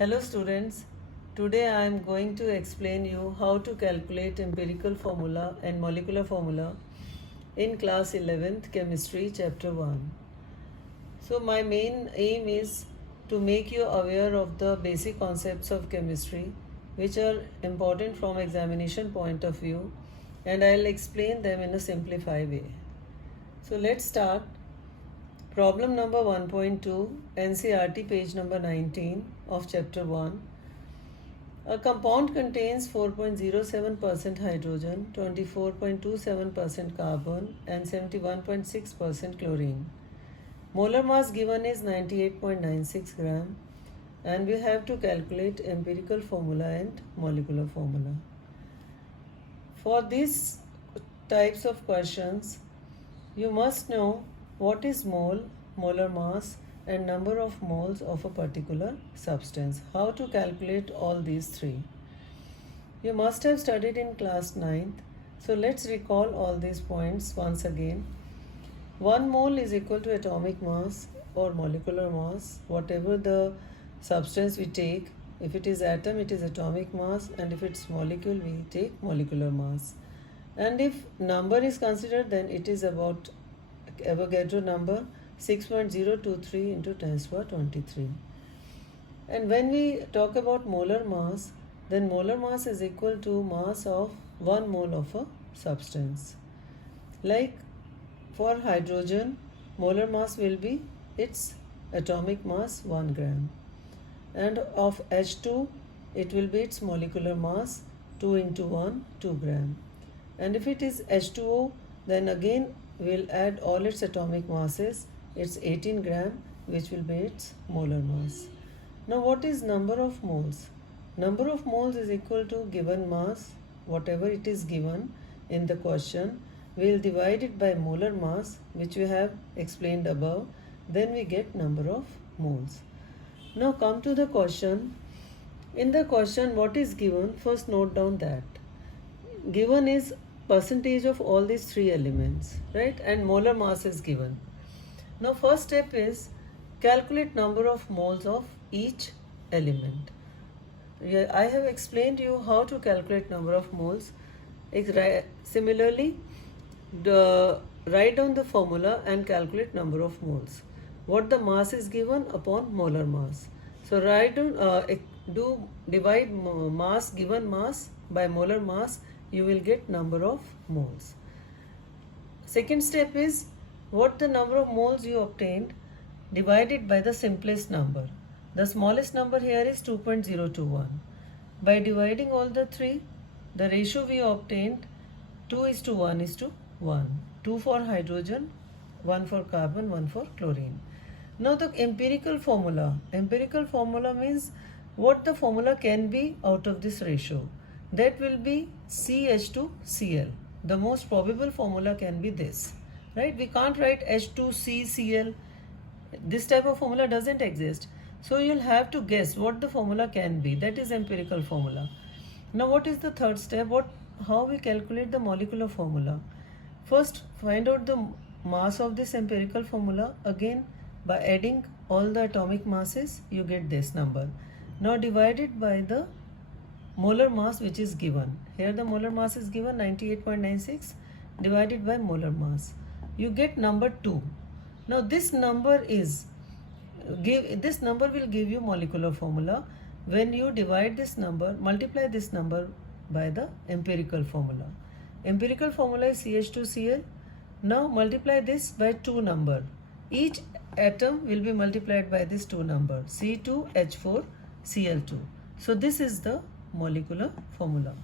Hello students, today I am going to explain you how to calculate empirical formula and molecular formula in class 11th chemistry chapter 1. So my main aim is to make you aware of the basic concepts of chemistry which are important from examination point of view, and I'll explain them in a simplified way. So let's start. Problem number 1.2, NCERT page number 19 of chapter 1. A compound contains 4.07% hydrogen, 24.27% carbon and 71.6% chlorine. Molar mass given is 98.96 gram, and we have to calculate empirical formula and molecular formula. For these types of questions, you must know what is mole, molar mass and number of moles of a particular substance. How to calculate all these three. You must have studied in class 9th. So let's recall all these points once again. 1 mole is equal to atomic mass or molecular mass, whatever the substance we take. If it is atom, it is atomic mass, and if it's molecule, we take molecular mass. And if number is considered, then it is about Avogadro number 6.023 into 10 to the power 23. And when we talk about molar mass, then molar mass is equal to mass of 1 mole of a substance. Like for hydrogen, molar mass will be its atomic mass 1 gram. And of H2, it will be its molecular mass 2 into 1, 2 gram. And if it is H2O, then again we'll add all its atomic masses. It's 18 gram, which will be its molar mass. Now what is number of moles? Number of moles is equal to given mass, whatever it is given in the question. We'll divide it by molar mass, which we have explained above. Then we get number of moles. Now come to the question. In the question, what is given? First note down that. Given is percentage of all these three elements, right? And molar mass is given. Now first step is calculate number of moles of each element. I have explained you how to calculate number of moles. Similarly, write down the formula and calculate number of moles. What the mass is given upon molar mass. So write down, divide mass, given mass by molar mass, you will get number of moles. Second step is what the number of moles you obtained divided by the simplest number. The smallest number here is 2.021. By dividing all the three, the ratio we obtained 2:1:1. 2 for hydrogen, 1 for carbon, 1 for chlorine. Now the empirical formula. Empirical formula means what the formula can be out of this ratio. That will be CH2Cl. The most probable formula can be this, right? We can't write H2CCl. This type of formula doesn't exist. So you'll have to guess what the formula can be. That is empirical formula. Now what is the third step? How we calculate the molecular formula? First, find out the mass of this empirical formula. Again, by adding all the atomic masses, you get this number. Now divide it by the molar mass which is given. Here the molar mass is given 98.96 divided by molar mass. You get number 2. Now this number will give you molecular formula. When you divide this number, multiply this number by the empirical formula. Empirical formula is CH2Cl. Now multiply this by 2 number. Each atom will be multiplied by this 2 number, C2H4Cl2. So this is the molecular formula.